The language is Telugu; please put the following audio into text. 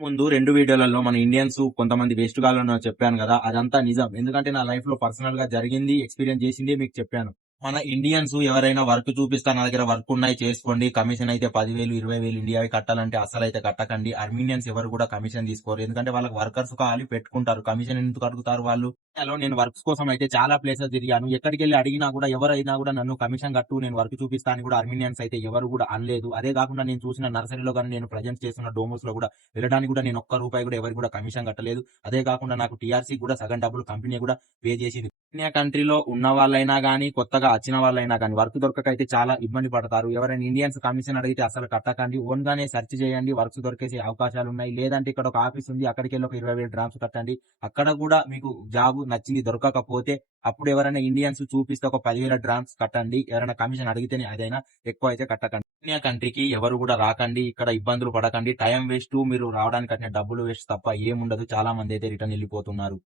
ముందు 2 వీడియోలలో మన ఇండియన్స్ కొంతమంది వేస్ట్ గాళ్ళని చెప్పాను గదా! అదంతా నిజం. ఎందుకంటే నా లైఫ్‌లో పర్సనల్‌గా జరిగింది, ఎక్స్‌పీరియన్స్ చేసిందే మీకు చెప్పాను. మన ఇండియన్స్ ఎవరైనా వర్క్ చూపిస్తా నా దగ్గర వర్క్ ఉన్నాయి చేసుకోండి. కమిషన్ అయితే 10,000, 20,000 ఇండియావి కట్టాలంటే అస్సలైతే కట్టకండి. అర్మీనియన్స్ ఎవరు కూడా కమిషన్ తీసుకోరు. ఎందుకంటే వాళ్ళకి వర్కర్స్ కావాలి పెట్టుకుంటారు. కమిషన్ ఎందుకు అడుగుతారు వాళ్ళు? ఇండియాలో నేను వర్క్స్ కోసం అయితే చాలా ప్లేసెస్ తిరిగాను. ఎక్కడికెళ్ళి అడిగినా కూడా ఎవరైనా కూడా నన్ను కమిషన్ కట్టు నేను వర్క్ చూపిస్తా అని కూడా అర్మీనియన్స్ అయితే ఎవరు కూడా అనలేదు. అదే కాకుండా నేను చూసిన నర్సరీలో గాని, నేను ప్రెజెంట్ చేస్తున్న డోమోస్‌లో కూడా వెళ్ళడానికి కూడా నేను ఒక్క రూపాయి కూడా ఎవరికి కూడా కమిషన్ కట్టలేదు. అదే కాకుండా నాకు టీఆర్‌సీ కూడా సగం డబ్బులు కంపెనీ కూడా పే చేసింది. అన్య కంట్రీలో ఉన్న వాళ్ళైనా గానీ, కొత్తగా వచ్చిన వాళ్ళైనా గానీ, వర్క్ దొరకకైతే చాలా ఇబ్బంది పడతారు. ఎవరైనా ఇండియన్స్ కమిషన్ అడిగితే అసలు కట్టకండి. ఓన్‌గానే సెర్చ్ చేయండి. వర్క్స్ దొరికేసే అవకాశాలున్నాయి. లేదంటే ఇక్కడ ఒక ఆఫీస్ ఉంది. అక్కడికెళ్ళి ఒక 20,000 డ్రామ్స్ కట్టండి. అక్కడ కూడా మీకు జాబ్ నచ్చింది దొరకకపోతే, అప్పుడు ఎవరైనా ఇండియన్స్ చూపిస్తే ఒక 10,000 డ్రామ్స్ కట్టండి. ఎవరైనా కమిషన్ అడిగితేనే అదైనా, ఎక్కువ అయితే కట్టకండి. అన్య కంట్రీకి ఎవరు కూడా రాకండి. ఇక్కడ ఇబ్బందులు పడకండి. టైం వేస్టు, మీరు రావడానికి కట్టిన డబ్బులు వేస్ట్ తప్ప ఏముండదు. చాలా మంది అయితే రిటర్న్ ఎళ్ళిపోతున్నారు.